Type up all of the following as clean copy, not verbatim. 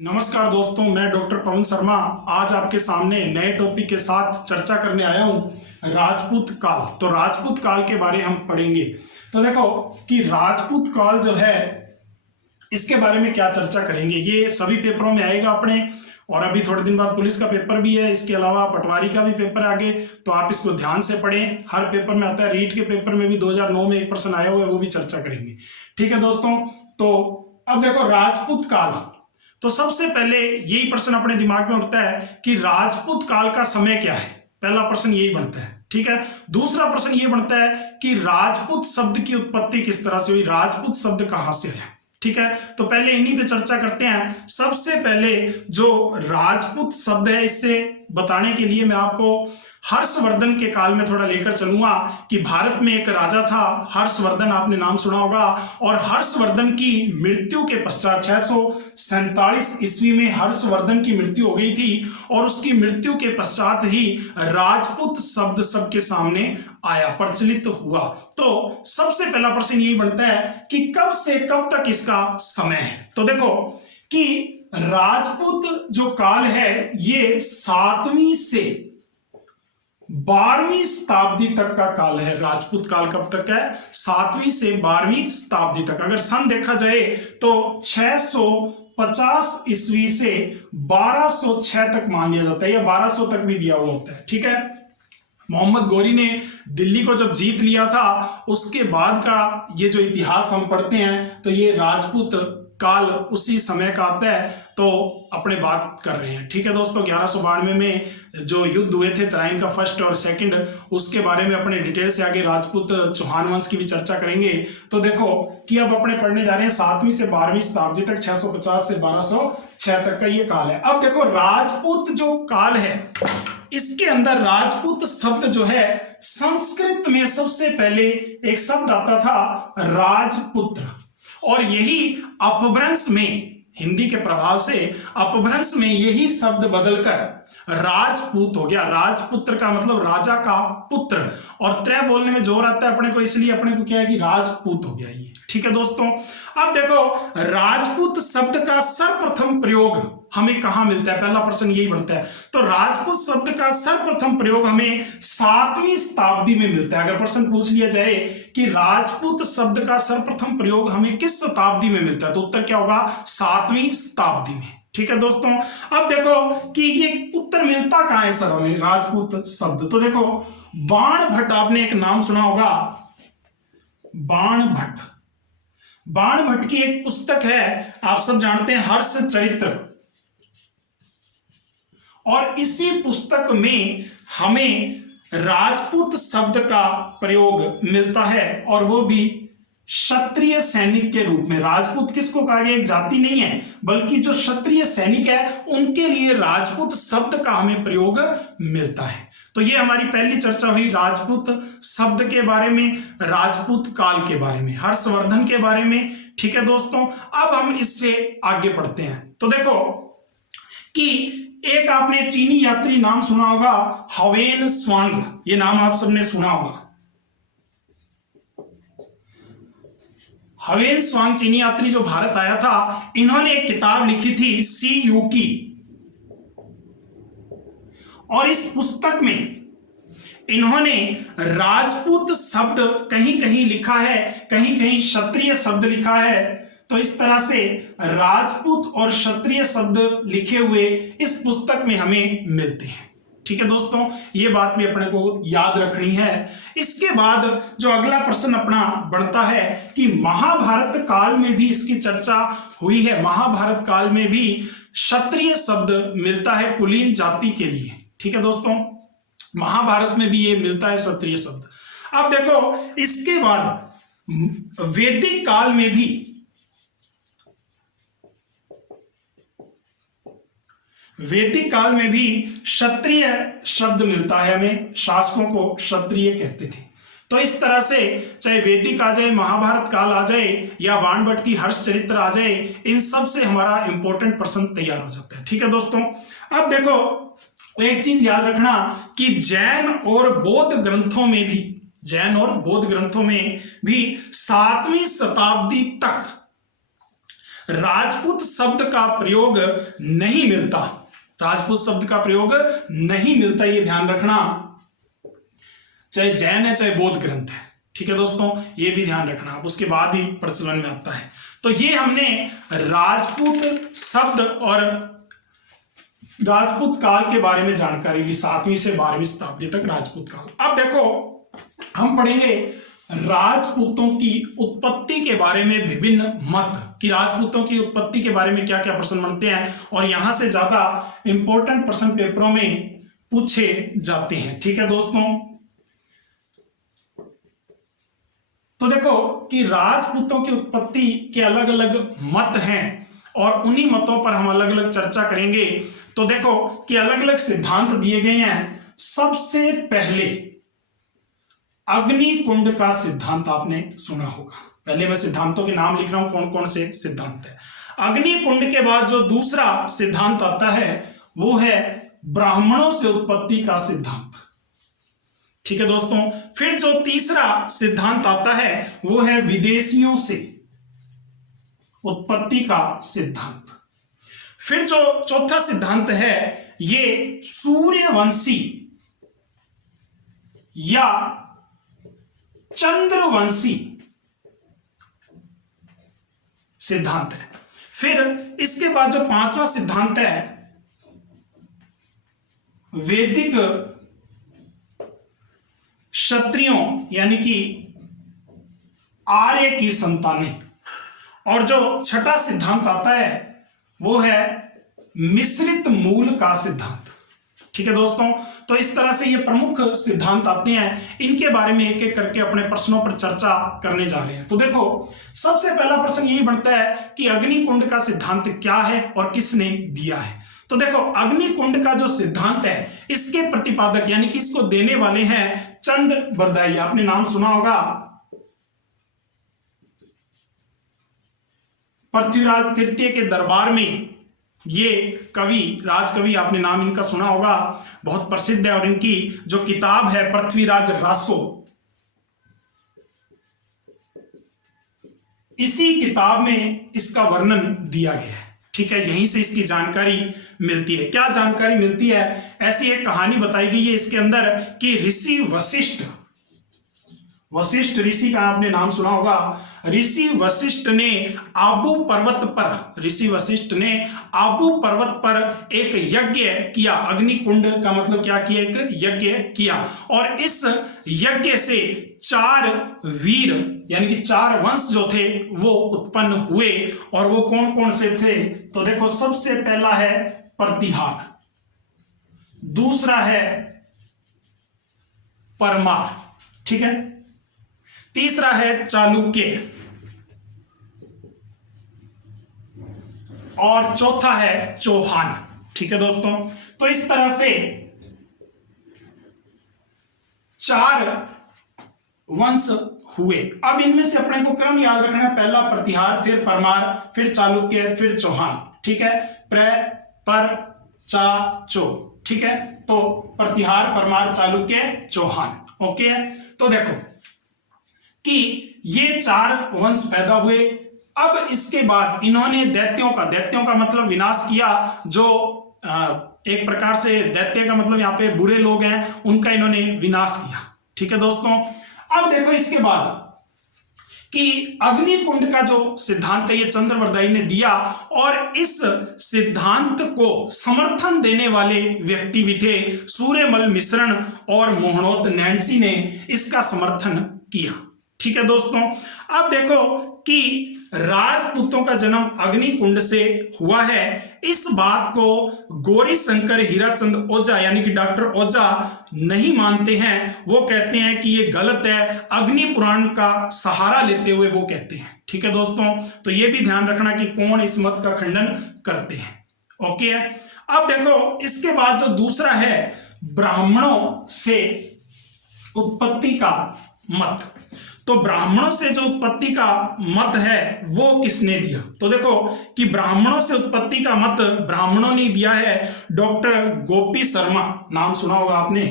नमस्कार दोस्तों, मैं डॉक्टर पवन शर्मा आज आपके सामने नए टॉपिक के साथ चर्चा करने आया हूं राजपूत काल। तो राजपूत काल के बारे हम पढ़ेंगे। तो देखो कि राजपूत काल जो है इसके बारे में क्या चर्चा करेंगे, ये सभी पेपरों में आएगा अपने, और अभी थोड़े दिन बाद पुलिस का पेपर भी है, इसके अलावा पटवारी का भी पेपर है आगे, तो आप इसको ध्यान से पढ़ें। हर पेपर में आता है, रीट के पेपर में भी 2009 में एक प्रश्न आया हुआ है, वो भी चर्चा करेंगे। ठीक है दोस्तों, तो अब देखो राजपूत काल, तो सबसे पहले यही प्रश्न अपने दिमाग में उठता है कि राजपूत काल का समय क्या है। पहला प्रश्न यही बनता है। ठीक है, दूसरा प्रश्न ये बनता है कि राजपूत शब्द की उत्पत्ति किस तरह से हुई, राजपूत शब्द कहां से है। ठीक है, तो पहले इन्हीं पे चर्चा करते हैं। सबसे पहले जो राजपूत शब्द है, इससे बताने के लिए मैं आपको हर्षवर्धन के काल में थोड़ा लेकर चलूंगा कि भारत में एक राजा था हर्षवर्धन, आपने नाम सुना होगा। और हर्षवर्धन की मृत्यु के पश्चात 647 ईस्वी में हर्षवर्धन की मृत्यु हो गई थी, और उसकी मृत्यु के पश्चात ही राजपूत शब्द सबके सामने आया, प्रचलित हुआ। तो सबसे पहला प्रश्न यही बनता है कि कब से कब तक इसका समय है। तो देखो कि राजपूत जो काल है ये 7वीं से 12वीं शताब्दी तक का काल है। राजपूत काल कब तक है? 7वीं से 12वीं शताब्दी तक। अगर सन देखा जाए तो 650 ईस्वी से 1206 तक मान लिया जाता है, या 1200 तक भी दिया हुआ होता है। ठीक है, मोहम्मद गौरी ने दिल्ली को जब जीत लिया था उसके बाद का ये जो इतिहास हम पढ़ते हैं, तो ये राजपूत काल उसी समय का आता है, तो अपने बात कर रहे हैं। ठीक है दोस्तों, 1192 में जो युद्ध हुए थे तराइन का फर्स्ट और सेकंड, उसके बारे में अपने डिटेल से आगे राजपूत चौहान वंश की भी चर्चा करेंगे। तो देखो कि अब अपने पढ़ने जा रहे हैं 7वीं से 12वीं शताब्दी तक, 650 से 1206 तक का ये काल है। अब देखो राजपूत जो काल है इसके अंदर राजपूत शब्द जो है संस्कृत में सबसे पहले एक शब्द आता था राजपुत्र, और यही अपभ्रंश में, हिंदी के प्रभाव से अपभ्रंश में यही शब्द बदलकर राजपूत हो गया। राजपुत्र का मतलब राजा का पुत्र, और त्रय बोलने में जोर आता है अपने को, इसलिए अपने को क्या है कि राजपूत हो गया ये। ठीक है दोस्तों, अब देखो राजपूत शब्द का सर्वप्रथम प्रयोग हमें कहां मिलता है, पहला प्रश्न यही बनता है। तो राजपूत शब्द का सर्वप्रथम प्रयोग हमें 7वीं शताब्दी में मिलता है। अगर प्रश्न पूछ लिया जाए कि राजपूत शब्द का सर्वप्रथम प्रयोग हमें किस शताब्दी में मिलता है, तो उत्तर क्या होगा? 7वीं शताब्दी में। ठीक है दोस्तों, अब देखो कि ये उत्तर मिलता कहां है सर हमें राजपूत शब्द। तो देखो बाण भट्ट, आपने एक नाम सुना होगा बाण भट्ट। बाण भट्ट की एक पुस्तक है, आप सब जानते हैं, हर्ष चरित्र, और इसी पुस्तक में हमें राजपूत शब्द का प्रयोग मिलता है, और वो भी क्षत्रिय सैनिक के रूप में। राजपूत किसको कहा गया? एक जाति नहीं है, बल्कि जो क्षत्रिय सैनिक है उनके लिए राजपूत शब्द का हमें प्रयोग मिलता है। तो ये हमारी पहली चर्चा हुई राजपूत शब्द के बारे में, राजपूत काल के बारे में, हर्षवर्धन के बारे में। ठीक है दोस्तों, अब हम इससे आगे बढ़ते हैं। तो देखो कि एक आपने चीनी यात्री नाम सुना होगा हवेन स्वांग, ये नाम आप सबने सुना होगा। हवेन स्वांग चीनी यात्री जो भारत आया था, इन्होंने एक किताब लिखी थी सी यू की, और इस पुस्तक में इन्होंने राजपूत शब्द कहीं कहीं लिखा है, कहीं कहीं क्षत्रिय शब्द लिखा है। तो इस तरह से राजपूत और क्षत्रिय शब्द लिखे हुए इस पुस्तक में हमें मिलते हैं। ठीक है दोस्तों, ये बात भी अपने को याद रखनी है। इसके बाद जो अगला प्रश्न अपना बनता है कि महाभारत काल में भी इसकी चर्चा हुई है। महाभारत काल में भी क्षत्रिय शब्द मिलता है कुलीन जाति के लिए। ठीक है दोस्तों, महाभारत में भी ये मिलता है क्षत्रिय शब्द। अब देखो इसके बाद वैदिक काल में भी क्षत्रिय शब्द मिलता है हमें, शासकों को क्षत्रिय कहते थे। तो इस तरह से चाहे वैदिक आ जाए, महाभारत काल आ जाए, या बाण भट्ट की हर्ष चरित्र आ जाए, इन सब से हमारा इंपॉर्टेंट प्रश्न तैयार हो जाता है। ठीक है दोस्तों, अब देखो एक चीज याद रखना कि जैन और बौद्ध ग्रंथों में भी 7वीं शताब्दी तक राजपूत शब्द का प्रयोग नहीं मिलता, राजपूत शब्द का प्रयोग नहीं मिलता, ये ध्यान रखना, चाहे जैन है चाहे बौद्ध ग्रंथ है। ठीक है दोस्तों, ये भी ध्यान रखना आप, उसके बाद ही प्रचलन में आता है। तो ये हमने राजपूत शब्द और राजपूत काल के बारे में जानकारी ली, 7वीं से 12वीं शताब्दी तक राजपूत काल। अब देखो हम पढ़ेंगे राजपूतों की उत्पत्ति के बारे में विभिन्न मत, कि राजपूतों की उत्पत्ति के बारे में क्या क्या प्रश्न बनते हैं, और यहां से ज्यादा इंपॉर्टेंट प्रश्न पेपरों में पूछे जाते हैं। ठीक है दोस्तों, तो देखो कि राजपूतों की उत्पत्ति के अलग अलग मत हैं और उन्हीं मतों पर हम अलग अलग चर्चा करेंगे। तो देखो कि अलग अलग सिद्धांत दिए गए हैं। सबसे पहले अग्निकुंड का सिद्धांत आपने सुना होगा। पहले मैं सिद्धांतों के नाम लिख रहा हूं, कौन कौन से सिद्धांत है। अग्निकुंड के बाद जो दूसरा सिद्धांत आता है वो है ब्राह्मणों से उत्पत्ति का सिद्धांत। ठीक है दोस्तों, फिर जो तीसरा सिद्धांत आता है वो है विदेशियों से उत्पत्ति का सिद्धांत। फिर जो चौथा सिद्धांत है ये सूर्यवंशी या चंद्रवंशी सिद्धांत है। फिर इसके बाद जो पांचवा सिद्धांत है वैदिक क्षत्रियों यानी कि आर्य की संतानें। और जो छठा सिद्धांत आता है वो है मिश्रित मूल का सिद्धांत। ठीक है दोस्तों, तो इस तरह से ये प्रमुख सिद्धांत आते हैं, इनके बारे में एक एक करके अपने प्रश्नों पर चर्चा करने जा रहे हैं। तो देखो सबसे पहला प्रश्न यही बनता है कि अग्निकुंड का सिद्धांत क्या है और किसने दिया है। तो देखो अग्निकुंड का जो सिद्धांत है इसके प्रतिपादक यानी कि इसको देने वाले हैं चंद्रबरदाई। आपने नाम सुना होगा, पृथ्वीराज तृतीय के दरबार में ये कवि, राजकवि, आपने नाम इनका सुना होगा, बहुत प्रसिद्ध है। और इनकी जो किताब है पृथ्वीराज रासो, इसी किताब में इसका वर्णन दिया गया है। ठीक है, यहीं से इसकी जानकारी मिलती है। क्या जानकारी मिलती है? ऐसी एक कहानी बताई गई है इसके अंदर कि ऋषि वशिष्ठ, वशिष्ठ ऋषि का आपने नाम सुना होगा। ऋषि वशिष्ठ ने आबू पर्वत पर, ऋषि वशिष्ठ ने आबू पर्वत पर एक यज्ञ किया। अग्निकुंड का मतलब क्या किया? एक यज्ञ किया। और इस यज्ञ से 4 वीर यानी कि 4 वंश जो थे वो उत्पन्न हुए। और वो कौन कौन से थे? तो देखो सबसे पहला है प्रतिहार, दूसरा है परमार, ठीक है, तीसरा है चालुक्य और चौथा है चौहान। ठीक है दोस्तों, तो इस तरह से 4 वंश हुए। अब इनमें से अपने को क्रम याद रखना है, पहला प्रतिहार, फिर परमार, फिर चालुक्य, फिर चौहान। ठीक है, प्र पर चा चो। ठीक है, तो प्रतिहार, परमार, चालुक्य, चौहान। ओके, तो देखो कि ये 4 वंश पैदा हुए। अब इसके बाद इन्होंने दैत्यों का मतलब विनाश किया। जो एक प्रकार से दैत्य का मतलब यहाँ पे बुरे लोग हैं, उनका इन्होंने विनाश किया। ठीक है दोस्तों, अब देखो इसके बाद कि अग्निकुंड का जो सिद्धांत है ये चंद्रबरदाई ने दिया। और इस सिद्धांत को समर्थन देने वाले व्यक्ति भी थे। सूर्यमल मिश्रण और मोहनोत नैन्सी ने इसका समर्थन किया। ठीक है दोस्तों, अब देखो कि राजपूतों का जन्म अग्निकुंड से हुआ है। इस बात को गौरी शंकर हीराचंद ओझा यानी कि डॉक्टर ओझा नहीं मानते हैं। वो कहते हैं कि ये गलत है, अग्नि पुराण का सहारा लेते हुए वो कहते हैं। ठीक है दोस्तों, तो ये भी ध्यान रखना कि कौन इस मत का खंडन करते हैं। ओके, अब देखो इसके बाद जो दूसरा है ब्राह्मणों से उत्पत्ति का मत। तो ब्राह्मणों से जो उत्पत्ति का मत है वो किसने दिया? तो देखो कि ब्राह्मणों से उत्पत्ति का मत ब्राह्मणों ने दिया है डॉक्टर गोपी शर्मा। नाम सुना होगा आपने।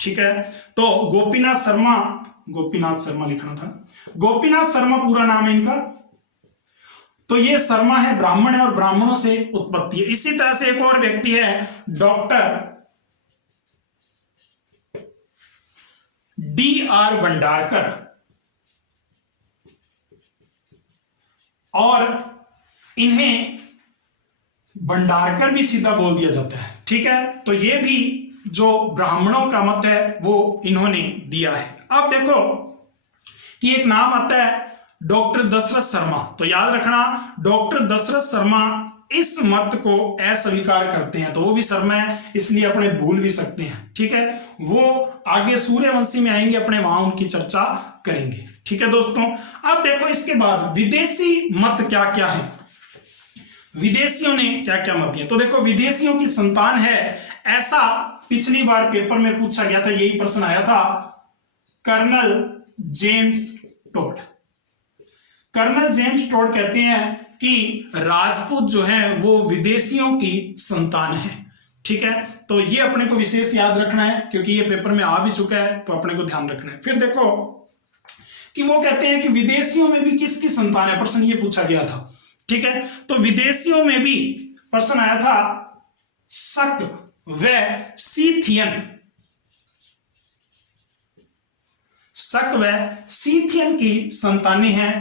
ठीक है। तो गोपीनाथ शर्मा लिखना था, गोपीनाथ शर्मा पूरा नाम है इनका। तो ये शर्मा है, ब्राह्मण है और ब्राह्मणों से उत्पत्ति है। इसी तरह से एक और व्यक्ति है डॉक्टर D.R. भंडारकर, और इन्हें भंडारकर भी सीधा बोल दिया जाता है, ठीक है। तो ये भी जो ब्राह्मणों का मत है वो इन्होंने दिया है। अब देखो कि एक नाम आता है डॉक्टर दशरथ शर्मा, तो याद रखना डॉक्टर दशरथ शर्मा इस मत को अस्वीकार करते हैं, तो वो भी शर्मा है इसलिए अपने भूल भी सकते हैं, ठीक है। वो आगे सूर्यवंशी में आएंगे, अपने वहां उनकी चर्चा करेंगे, ठीक है दोस्तों। अब देखो इसके बाद विदेशी मत क्या क्या है, विदेशियों ने क्या क्या मत दिए। तो देखो विदेशियों की संतान है, ऐसा पिछली बार पेपर में पूछा गया था, यही प्रश्न आया था, colonel James Tod. Colonel James Tod कहते हैं कि राजपूत जो है वो विदेशियों की संतान है, ठीक है। तो ये अपने को विशेष याद रखना है क्योंकि ये पेपर में आ भी चुका है, तो अपने को ध्यान रखना है। फिर देखो कि वो कहते हैं कि विदेशियों में भी किसकी संतान है, प्रश्न ये पूछा गया था, ठीक है। तो विदेशियों में भी प्रश्न आया था शक व सीथियन, शक व सीथियन की संतानें हैं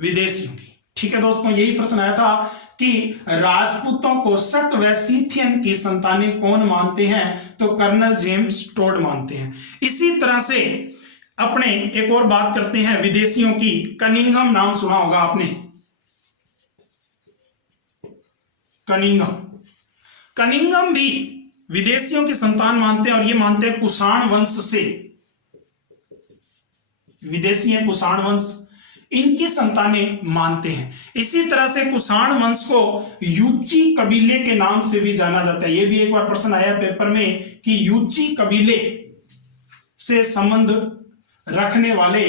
विदेशियों की, ठीक है दोस्तों। यही प्रश्न आया था कि राजपूतों को शक व सीथियन की संतानें कौन मानते हैं, तो कर्नल जेम्स टोड मानते हैं। इसी तरह से अपने एक और बात करते हैं विदेशियों की, कनिंघम नाम सुना होगा आपने, कनिंघम भी विदेशियों की संतान मानते हैं और ये मानते हैं कुषाण वंश से, विदेशी है कुषाण वंश, इनकी संतानें मानते हैं। इसी तरह से कुषाण वंश को यूची कबीले के नाम से भी जाना जाता है। यह भी एक बार प्रश्न आया पेपर में कि यूची कबीले से संबंध रखने वाले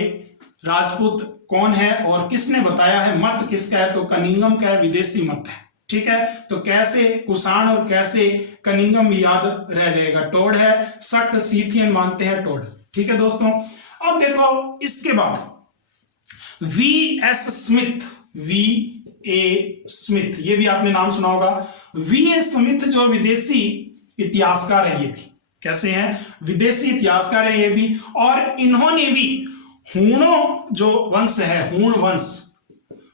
राजपूत कौन है और किसने बताया है, मत किसका है, तो कनिंघम का है, विदेशी मत है, ठीक है। तो कैसे कुषाण और कैसे कनिंघम याद रह जाएगा, टोड है, शक सीथियन मानते हैं टोड, ठीक है दोस्तों। अब देखो इसके बाद V.S. Smith, V.A. स्मिथ, ये भी आपने नाम सुना होगा। V.A. स्मिथ जो विदेशी इतिहासकार है, ये भी कैसे हैं, विदेशी इतिहासकार है ये भी, और इन्होंने भी हूणों जो वंश है, हूण वंश,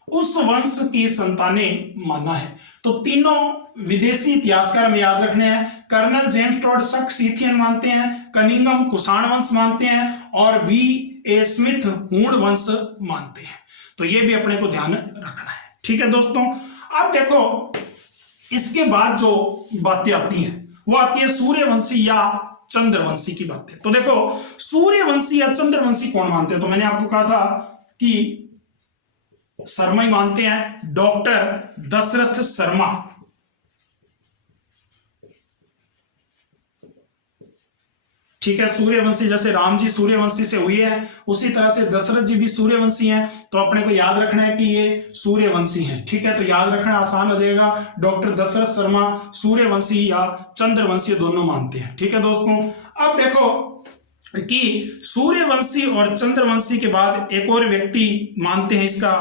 उस वंश की संतानें माना है। तो तीनों विदेशी इतिहासकार में याद रखने हैं, कर्नल जेम्स टोड शक सीथियन मानते हैं, कनिंघम कुषाण वंश मानते हैं और V.A. स्मिथ हूण वंश मानते हैं। तो ये भी अपने को ध्यान रखना है, ठीक है दोस्तों। अब देखो इसके बाद जो बातें आती हैं वो आती है सूर्यवंशी या चंद्रवंशी की बातें। तो देखो सूर्यवंशी या चंद्रवंशी कौन मानते हैं, तो मैंने आपको कहा था कि शर्मा ही मानते हैं, डॉक्टर दशरथ शर्मा, ठीक है। सूर्यवंशी जैसे राम जी सूर्यवंशी से हुए हैं, उसी तरह से दशरथ जी भी सूर्यवंशी हैं, तो अपने को याद रखना है कि ये सूर्यवंशी हैं, ठीक है। तो याद रखना आसान हो जाएगा, डॉक्टर दशरथ शर्मा सूर्यवंशी या चंद्रवंशी दोनों मानते हैं, ठीक है दोस्तों। अब देखो कि सूर्यवंशी और चंद्रवंशी के बाद एक और व्यक्ति मानते हैं, इसका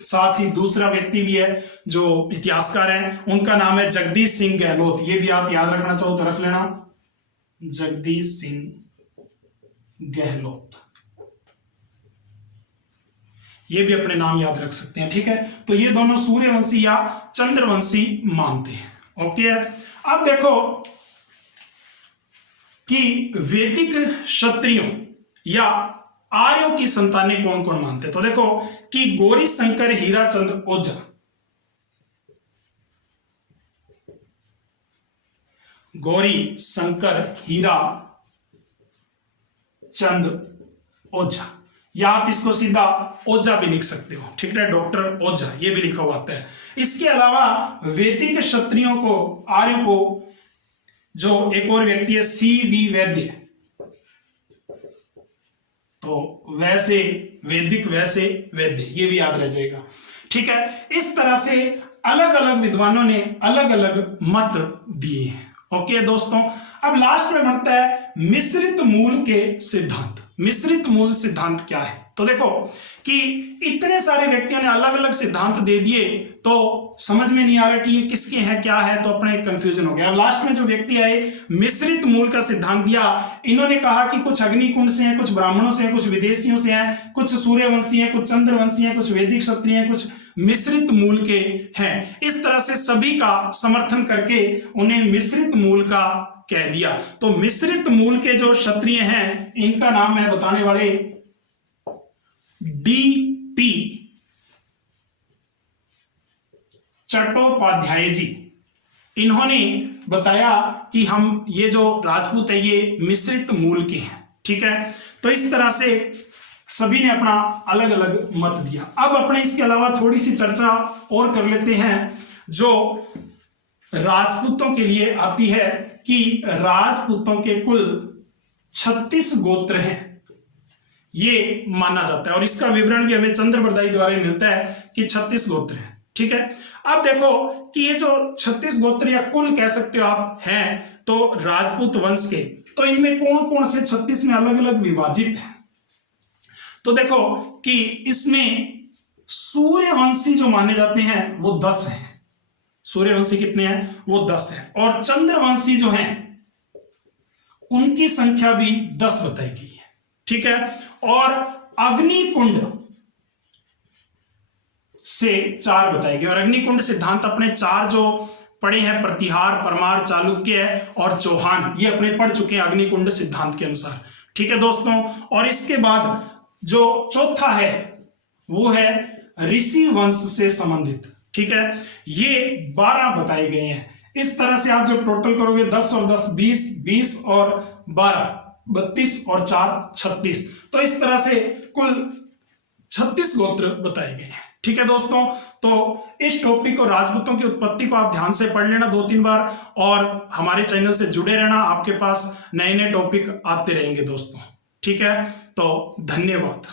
साथ ही दूसरा व्यक्ति भी है जो इतिहासकार हैं, उनका नाम है जगदीश सिंह गहलोत। ये भी आप याद रखना चाहो तो रख लेना, जगदीश सिंह गहलोत, ये भी अपने नाम याद रख सकते हैं, ठीक है। तो ये दोनों सूर्यवंशी या चंद्रवंशी मानते हैं, ओके। अब देखो कि वैदिक क्षत्रियों या आर्यों की संतानें कौन कौन मानते हैं। तो देखो कि गौरी शंकर हीराचंद ओझा, गौरी शंकर हीरा चंद ओझा, या आप इसको सीधा ओझा भी लिख सकते हो, ठीक है, डॉक्टर ओझा ये भी लिखा हुआ आता है। इसके अलावा वैदिक क्षत्रियों को, आर्यों को, जो एक और व्यक्ति है C.V. वैद्य, तो वैसे वैदिक वैसे वैद्य, ये भी याद रह जाएगा, ठीक है। इस तरह से अलग अलग विद्वानों ने अलग अलग मत दिए हैं, ओके दोस्तों, अब लास्ट में बनता है मिश्रित मूल के सिद्धांत। मिश्रित मूल सिद्धांत क्या है? तो देखो कि इतने सारे व्यक्तियों ने अलग अलग सिद्धांत दे दिए तो समझ में नहीं आ रहा कि ये किसके हैं क्या है, तो अपने कंफ्यूजन हो गया। अब लास्ट में जो व्यक्ति आए मिश्रित मूल का सिद्धांत दिया, इन्होंने कहा कि कुछ अग्निकुंड से हैं, कुछ ब्राह्मणों से हैं, कुछ विदेशियों से हैं, कुछ सूर्यवंशी हैं, कुछ चंद्रवंशी हैं, कुछ वैदिक क्षत्रिय हैं, कुछ मिश्रित मूल के हैं। इस तरह से सभी का समर्थन करके उन्हें मिश्रित मूल का कह दिया। तो मिश्रित मूल के जो क्षत्रिय हैं इनका नाम है बताने वाले डीपी चट्टोपाध्याय जी। इन्होंने बताया कि हम ये जो राजपूत है ये मिश्रित मूल के हैं। ठीक है, तो इस तरह से सभी ने अपना अलग अलग मत दिया। अब अपने इसके अलावा थोड़ी सी चर्चा और कर लेते हैं जो राजपूतों के लिए आती है कि राजपूतों के कुल 36 गोत्र हैं ये माना जाता है, और इसका विवरण भी हमें चंद्रबरदाई द्वारा मिलता है कि 36 गोत्र हैं। ठीक है, अब देखो कि ये जो 36 गोत्र या कुल कह सकते हो आप हैं तो राजपूत वंश के, तो इनमें कौन कौन से 36 में अलग अलग विभाजित हैं? तो देखो कि इसमें सूर्यवंशी जो माने जाते हैं वो 10 हैं। सूर्यवंशी कितने हैं? वो 10 हैं। और चंद्रवंशी जो हैं उनकी संख्या भी 10 बताई गई है। ठीक है, और अग्निकुंड से 4 बताई गई। और अग्निकुंड सिद्धांत अपने 4 जो पढ़े हैं, प्रतिहार, परमार, चालुक्य और चौहान, ये अपने पढ़ चुके हैं अग्निकुंड सिद्धांत के अनुसार। ठीक है दोस्तों, और इसके बाद जो चौथा है वो है ऋषि वंश से संबंधित। ठीक है, ये 12 बताए गए हैं। इस तरह से आप जब टोटल करोगे 10 और 10 20, 20 और 12 32 और 4 36, तो इस तरह से कुल 36 गोत्र बताए गए हैं। ठीक है दोस्तों, तो इस टॉपिक को, राजपूतों की उत्पत्ति को आप ध्यान से पढ़ लेना 2-3 बार, और हमारे चैनल से जुड़े रहना, आपके पास नए नए टॉपिक आते रहेंगे दोस्तों। ठीक है, तो धन्यवाद।